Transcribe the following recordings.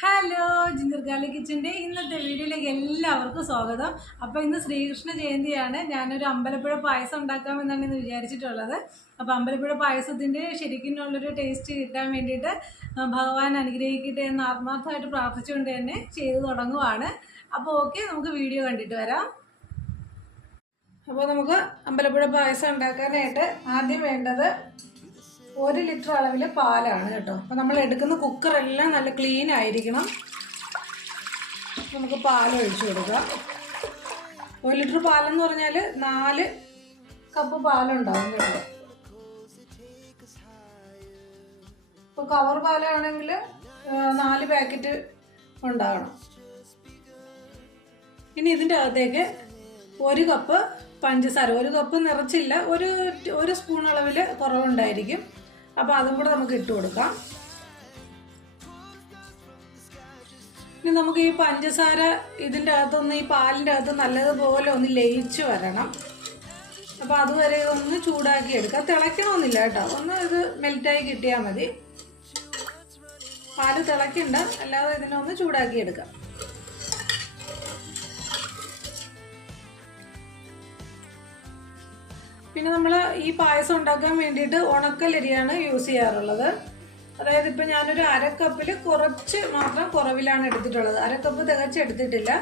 Hello, ജിഞ്ചർഗാർലിക് കിച്ചൻ്റെ ഇന്നത്തെ വീഡിയോയിലേക്ക് എല്ലാവർക്കും സ്വാഗതം. അപ്പോൾ ഇന്ന് ശ്രീകൃഷ്ണ ജയന്തിയാണ്. ഞാനൊരു അമ്പലപ്പുഴ പായസം ഉണ്ടാക്കാമെന്നാണ് ഇന്ന് വിചാരിച്ചിട്ടുള്ളത്. അപ്പോൾ അമ്പലപ്പുഴ പായസത്തിൻ്റെ ശരിക്കുമുള്ളൊരു ടേസ്റ്റ് കിട്ടാൻ വേണ്ടിയിട്ട് ഭഗവാൻ അനുഗ്രഹിക്കട്ടെ എന്ന് ആത്മാർത്ഥമായിട്ട് പ്രാർത്ഥിച്ചുകൊണ്ട് തന്നെ ചെയ്തു തുടങ്ങുവാണ്. അപ്പോൾ ഓക്കെ, നമുക്ക് വീഡിയോ കണ്ടിട്ട് വരാം. അപ്പോൾ നമുക്ക് അമ്പലപ്പുഴ പായസം ഉണ്ടാക്കാനായിട്ട് ആദ്യം വേണ്ടത് 1 ലിറ്റർ അളവിൽ പാലാണ് കേട്ടോ. അപ്പോൾ നമ്മൾ എടുക്കുന്ന കുക്കറെല്ലാം നല്ല ക്ലീൻ ആയിരിക്കണം. നമുക്ക് പാൽ ഒഴിച്ചു കൊടുക്കാം. 1 ലിറ്റർ പാലെന്ന് പറഞ്ഞാൽ 4 കപ്പ് പാലുണ്ടാവും കേട്ടോ. ഇപ്പോൾ കവർ പാലാണെങ്കിൽ 4 പാക്കറ്റ് ഉണ്ടാകണം. ഇനി ഇതിൻ്റെ അകത്തേക്ക് 1 കപ്പ് പഞ്ചസാര, 1 കപ്പ് നിറച്ചില്ല, ഒരു സ്പൂൺ അളവിൽ കുറവുണ്ടായിരിക്കും. അപ്പോൾ അതും കൂടെ നമുക്ക് ഇട്ട് കൊടുക്കാം. ഇനി നമുക്ക് ഈ പഞ്ചസാര ഇതിൻ്റെ അകത്തൊന്ന്, ഈ പാലിൻ്റെ അകത്ത് നല്ലതുപോലെ ഒന്ന് ലയിച്ച് വരണം. അപ്പോൾ അതുവരെ ഒന്ന് ചൂടാക്കി എടുക്കാം. തിളയ്ക്കണമെന്നില്ല കേട്ടോ, ഒന്ന് ഇത് മെൽറ്റായി കിട്ടിയാൽ മതി. പാല് തിളയ്ക്കണ്ട, അല്ലാതെ ഇതിനെ ഒന്ന് ചൂടാക്കി എടുക്കാം. പിന്നെ നമ്മൾ ഈ പായസം ഉണ്ടാക്കാൻ വേണ്ടിയിട്ട് ഉണക്കലരിയാണ് യൂസ് ചെയ്യാറുള്ളത്. അതായത് ഇപ്പം ഞാനൊരു 1/2 കപ്പിൽ കുറച്ച് മാത്രം കുറവിലാണ് എടുത്തിട്ടുള്ളത്. 1/2 കപ്പ് തികച്ചെടുത്തിട്ടില്ല,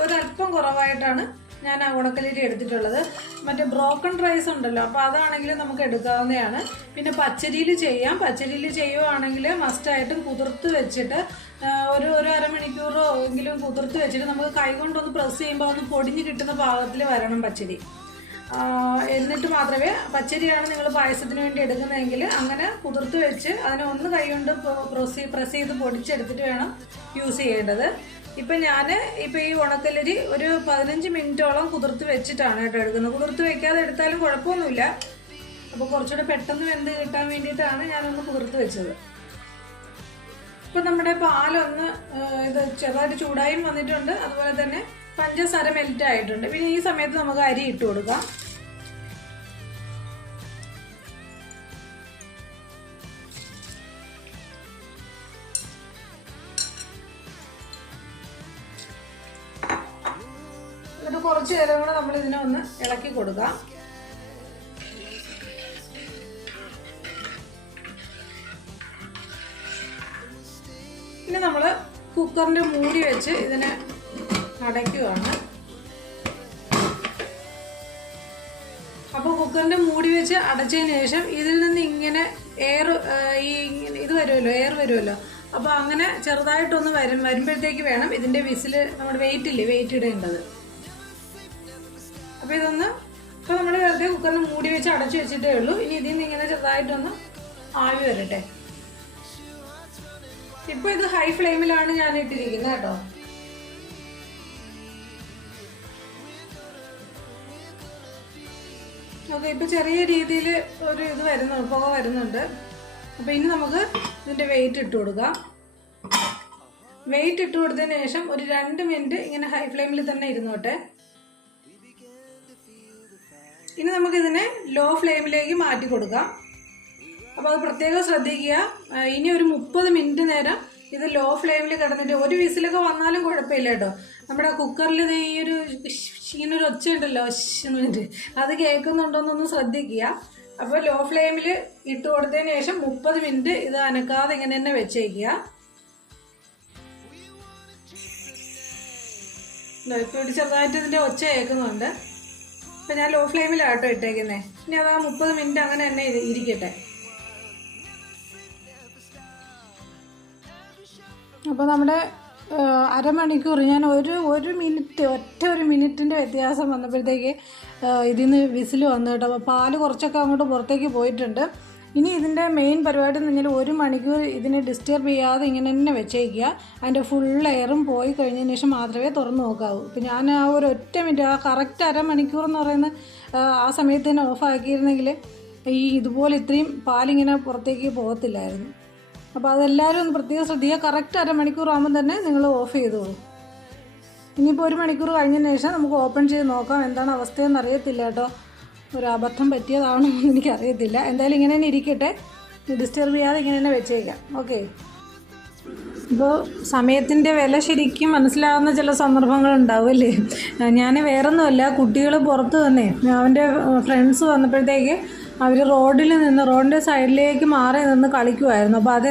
ഒരല്പം കുറവായിട്ടാണ് ഞാൻ ആ ഉണക്കലരി എടുത്തിട്ടുള്ളത്. മറ്റേ ബ്രോക്കൺ റൈസ് ഉണ്ടല്ലോ, അപ്പോൾ അതാണെങ്കിൽ നമുക്ക് എടുക്കാവുന്നതാണ്. പിന്നെ പച്ചരിയിൽ ചെയ്യാം. പച്ചരിയിൽ ചെയ്യുവാണെങ്കിൽ മസ്റ്റായിട്ടും കുതിർത്ത് വെച്ചിട്ട് ഒരു അരമണിക്കൂറോ എങ്കിലും കുതിർത്ത് വെച്ചിട്ട് നമുക്ക് കൈ കൊണ്ടൊന്ന് പ്രസ് ചെയ്യുമ്പോൾ ഒന്ന് പൊടിഞ്ഞ് കിട്ടുന്ന പാകത്തിൽ വരണം പച്ചരി. എന്നിട്ട് മാത്രമേ, പച്ചരിയാണ് നിങ്ങൾ പായസത്തിന് വേണ്ടി എടുക്കുന്നതെങ്കിൽ അങ്ങനെ കുതിർത്ത് വെച്ച് അതിനെ ഒന്ന് കൈ കൊണ്ട് പ്രസ് ചെയ്ത് പൊടിച്ചെടുത്തിട്ട് വേണം യൂസ് ചെയ്യേണ്ടത്. ഇപ്പം ഈ ഉണക്കലരി ഒരു 15 മിനിറ്റോളം കുതിർത്ത് വെച്ചിട്ടാണ് കേട്ടോ എടുക്കുന്നത്. കുതിർത്ത് വെക്കാതെ എടുത്താലും കുഴപ്പമൊന്നുമില്ല. അപ്പോൾ കുറച്ചുകൂടെ പെട്ടെന്ന് വെന്ത് കിട്ടാൻ വേണ്ടിയിട്ടാണ് ഞാനൊന്ന് കുതിർത്ത് വെച്ചത്. ഇപ്പം നമ്മുടെ പാലൊന്ന് ഇത് ചെറുതായിട്ട് ചൂടായും വന്നിട്ടുണ്ട്. അതുപോലെ തന്നെ പഞ്ചസാര മെൽറ്റ് ആയിട്ടുണ്ട്. പിന്നെ ഈ സമയത്ത് നമുക്ക് അരി ഇട്ട് കൊടുക്കാം. എന്നിട്ട് കുറച്ച് നേരം കൂടെ നമ്മൾ ഇതിനെ ഒന്ന് ഇളക്കി കൊടുക്കാം. പിന്നെ നമ്മൾ കുക്കറിന്റെ മൂടി വെച്ച് ഇതിനെ അടയ്ക്കുകയാണ്. അപ്പോൾ കുക്കറിന്റെ മൂടി വെച്ച് അടച്ചതിന് ശേഷം ഇതിൽ നിന്ന് ഇങ്ങനെ ഇത് വരുമല്ലോ. അപ്പോൾ അങ്ങനെ ചെറുതായിട്ടൊന്ന് വരുമ്പോഴത്തേക്ക് വേണം ഇതിന്റെ വിസിൽ, നമ്മുടെ വെയിറ്റ് ഇടേണ്ടത്. അപ്പോൾ ഇപ്പോൾ നമ്മൾ വെറുതെ കുക്കറിന് മൂടി വെച്ച് അടച്ചു വെച്ചിട്ടേ ഉള്ളൂ. ഇനി ഇതിൽ നിന്ന് ഇങ്ങനെ ചെറുതായിട്ടൊന്ന് ആവി വരട്ടെ. ഇപ്പോൾ ഇത് ഹൈ ഫ്ലെയിമിലാണ് ഞാൻ ഇട്ടിരിക്കുന്നത് കേട്ടോ. ഓക്കെ, ഇപ്പോൾ ചെറിയ രീതിയിൽ ഒരു പുക വരുന്നുണ്ട്. അപ്പോൾ ഇനി നമുക്ക് ഇതിൻ്റെ വെയിറ്റ് ഇട്ട് കൊടുക്കാം. വെയിറ്റ് ഇട്ട് കൊടുത്തതിന് ശേഷം ഒരു 2 മിനിറ്റ് ഇങ്ങനെ ഹൈ ഫ്ലെയിമിൽ തന്നെ ഇരുന്നോട്ടെ. ഇനി നമുക്കിതിനെ ലോ ഫ്ലെയിമിലേക്ക് മാറ്റി കൊടുക്കാം. അപ്പോൾ അത് പ്രത്യേകം ശ്രദ്ധിക്കുക. ഇനി ഒരു 30 മിനിറ്റ് നേരം ഇത് ലോ ഫ്ലെയിമിൽ കിടന്നിട്ട്, ഒരു വിസിലൊക്കെ വന്നാലും കുഴപ്പമില്ല കേട്ടോ. നമ്മുടെ കുക്കറിൽ ഇങ്ങനെ ഒരു ഒച്ച ഉണ്ടല്ലോ, അത് കേൾക്കുന്നുണ്ടോന്നൊന്ന് ശ്രദ്ധിക്കുക. അപ്പോൾ ലോ ഫ്ലെയിമിൽ ഇട്ട് കൊടുത്തതിന് ശേഷം 30 മിനിറ്റ് ഇത് അനക്കാതെ ഇങ്ങനെ തന്നെ വെച്ചേക്കുക. ഇപ്പോൾ ചെറുതായിട്ട് ഇതിൻ്റെ ഒച്ച കേൾക്കുന്നുണ്ട്. ഇപ്പം ഞാൻ ലോ ഫ്ലെയിമിലാട്ടോ ഇട്ടേക്കുന്നത്. ഇനി അത് 30 മിനിറ്റ് അങ്ങനെ തന്നെ ഇരിക്കട്ടെ. അപ്പോൾ നമ്മുടെ അരമണിക്കൂർ, ഞാൻ ഒരു മിനിറ്റിൻ്റെ വ്യത്യാസം വന്നപ്പോഴത്തേക്ക് ഇതിൽ നിന്ന് വിസിൽ വന്നു കേട്ടോ. അപ്പോൾ പാല് കുറച്ചൊക്കെ അങ്ങോട്ട് പുറത്തേക്ക് പോയിട്ടുണ്ട്. ഇനി ഇതിൻ്റെ മെയിൻ പരിപാടി എന്ന് പറഞ്ഞാൽ 1 മണിക്കൂർ ഇതിനെ ഡിസ്റ്റർബ് ചെയ്യാതെ ഇങ്ങനെ തന്നെ വെച്ചേക്കുക. അതിൻ്റെ ഫുൾ എയറും പോയി കഴിഞ്ഞതിന് ശേഷം മാത്രമേ തുറന്ന് നോക്കാവൂ. ഇപ്പോൾ ഞാൻ ആ ഒറ്റ മിനിറ്റ്, ആ കറക്റ്റ് അരമണിക്കൂർ എന്ന് പറയുന്ന ആ സമയത്ത് തന്നെ ഓഫാക്കിയിരുന്നെങ്കിൽ ഇതുപോലെ ഇത്രയും പാലിങ്ങനെ പുറത്തേക്ക് പോകത്തില്ലായിരുന്നു. അപ്പോൾ അതെല്ലാവരും ഒന്ന് പ്രത്യേകം ശ്രദ്ധിക്കുക. കറക്റ്റ് അരമണിക്കൂർ ആകുമ്പോൾ തന്നെ നിങ്ങൾ ഓഫ് ചെയ്തോളൂ. ഇനിയിപ്പോൾ 1 മണിക്കൂർ കഴിഞ്ഞതിന് ശേഷം നമുക്ക് ഓപ്പൺ ചെയ്ത് നോക്കാം. എന്താണ് അവസ്ഥയെന്ന് അറിയത്തില്ല കേട്ടോ. ഒരു അബദ്ധം പറ്റിയതാണോ എന്ന് എനിക്കറിയത്തില്ല. എന്തായാലും ഇങ്ങനെ തന്നെ ഇരിക്കട്ടെ, ഡിസ്റ്റർബ് ചെയ്യാതെ ഇങ്ങനെ തന്നെ വെച്ചേക്കാം. ഓക്കെ. ഇപ്പോൾ സമയത്തിൻ്റെ വില ശരിക്കും മനസ്സിലാകുന്ന ചില സന്ദർഭങ്ങളുണ്ടാവും അല്ലേ. ഞാൻ വേറൊന്നുമല്ല, കുട്ടികൾ പുറത്ത് തന്നെ അവൻ്റെ ഫ്രണ്ട്സ് വന്നപ്പോഴത്തേക്ക് അവർ റോഡിൻ്റെ സൈഡിലേക്ക് മാറി നിന്ന് കളിക്കുമായിരുന്നു. അപ്പോൾ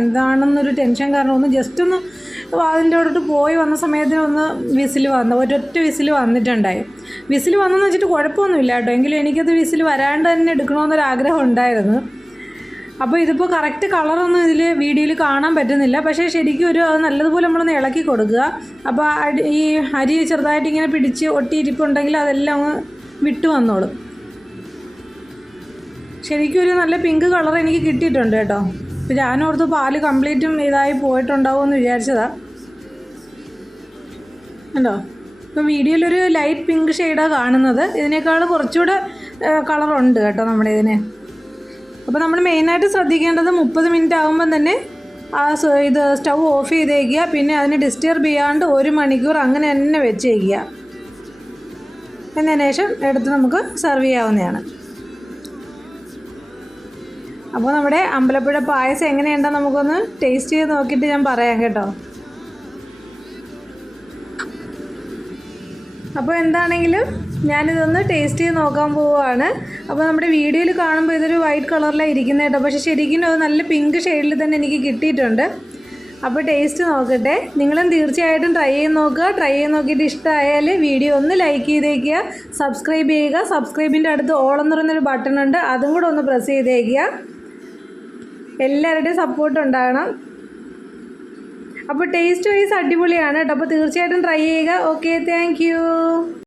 എന്താണെന്നൊരു ടെൻഷൻ കാരണം ഒന്ന് ജസ്റ്റ് ഒന്ന് അതിൻ്റെ അടുത്ത് പോയി വന്ന സമയത്തിന് ഒന്ന് ഒരൊറ്റ വിസിൽ വന്നിട്ടുണ്ടായി. വിസിൽ വന്നെന്ന് വെച്ചിട്ട് കുഴപ്പമൊന്നുമില്ല കേട്ടോ, എങ്കിലും എനിക്കത് വിസിൽ വരാണ്ട് തന്നെ എടുക്കണമെന്നൊരാഗ്രഹം ഉണ്ടായിരുന്നു. അപ്പോൾ ഇതിപ്പോൾ കറക്റ്റ് കളറൊന്നും ഇതിൽ വീഡിയോയിൽ കാണാൻ പറ്റുന്നില്ല, പക്ഷേ ശരിക്കും അത് നല്ലതുപോലെ നമ്മളൊന്ന് ഇളക്കി കൊടുക്കുക. അപ്പോൾ ഈ അരി ചെറുതായിട്ട് ഇങ്ങനെ പിടിച്ച് ഒട്ടിയിരിപ്പുണ്ടെങ്കിൽ അതെല്ലാം അങ്ങ് വിട്ടു വന്നോളും. ശരിക്കും ഒരു നല്ല പിങ്ക് കളർ എനിക്ക് കിട്ടിയിട്ടുണ്ട് കേട്ടോ. അപ്പോൾ ഞാനോർത്ത് പാല് കംപ്ലീറ്റും ഇതായി പോയിട്ടുണ്ടാവുമെന്ന് വിചാരിച്ചതാണ്. കണ്ടോ, ഇപ്പോൾ വീഡിയോയിലൊരു ലൈറ്റ് പിങ്ക് ഷെയ്ഡാണ് കാണുന്നത്, ഇതിനേക്കാൾ കുറച്ചുകൂടെ കളറുണ്ട് കേട്ടോ നമ്മുടെ ഇതിന്. അപ്പോൾ നമ്മൾ മെയിനായിട്ട് ശ്രദ്ധിക്കേണ്ടത് 30 മിനിറ്റ് ആകുമ്പം തന്നെ ഇത് സ്റ്റൗ ഓഫ് ചെയ്തേക്കുക. പിന്നെ അതിനെ ഡിസ്റ്റർബ് ചെയ്യാണ്ട് 1 മണിക്കൂർ അങ്ങനെ തന്നെ വെച്ചേക്കുക. എന്നതിന് ശേഷം എടുത്ത് നമുക്ക് സെർവ് ചെയ്യാവുന്നതാണ്. അപ്പോൾ നമ്മുടെ അമ്പലപ്പുഴ പായസം എങ്ങനെയുണ്ടെന്ന് നമുക്കൊന്ന് ടേസ്റ്റ് ചെയ്ത് നോക്കിയിട്ട് ഞാൻ പറയാം കേട്ടോ. അപ്പോൾ എന്താണെങ്കിലും ഞാനിതൊന്ന് ടേസ്റ്റ് ചെയ്ത് നോക്കാൻ പോവുകയാണ്. അപ്പോൾ നമ്മുടെ വീഡിയോയിൽ കാണുമ്പോൾ ഇതൊരു വൈറ്റ് കളറിലാണ് ഇരിക്കുന്നത് കേട്ടോ, പക്ഷേ ശരിക്കും അത് നല്ല പിങ്ക് ഷെയ്ഡിൽ തന്നെ എനിക്ക് കിട്ടിയിട്ടുണ്ട്. അപ്പോൾ ടേസ്റ്റ് നോക്കട്ടെ. നിങ്ങളും തീർച്ചയായിട്ടും ട്രൈ ചെയ്ത് നോക്കുക. ട്രൈ ചെയ്ത് നോക്കിയിട്ട് ഇഷ്ടമായാൽ വീഡിയോ ഒന്ന് ലൈക്ക് ചെയ്തേക്കുക, സബ്സ്ക്രൈബ് ചെയ്യുക. സബ്സ്ക്രൈബിൻ്റെ അടുത്ത് ഓൾ എന്ന് പറയുന്നൊരു ബട്ടൺ ഉണ്ട്, അതും കൂടെ ഒന്ന് പ്രസ് ചെയ്തേക്കുക. എല്ലാവരുടെയും സപ്പോർട്ട് ഉണ്ടാകണം. അപ്പോൾ ടേസ്റ്റ് വൈസ് അടിപൊളിയാണ് കേട്ടോ. അപ്പോൾ തീർച്ചയായിട്ടും ട്രൈ ചെയ്യുക. Okay, thank you.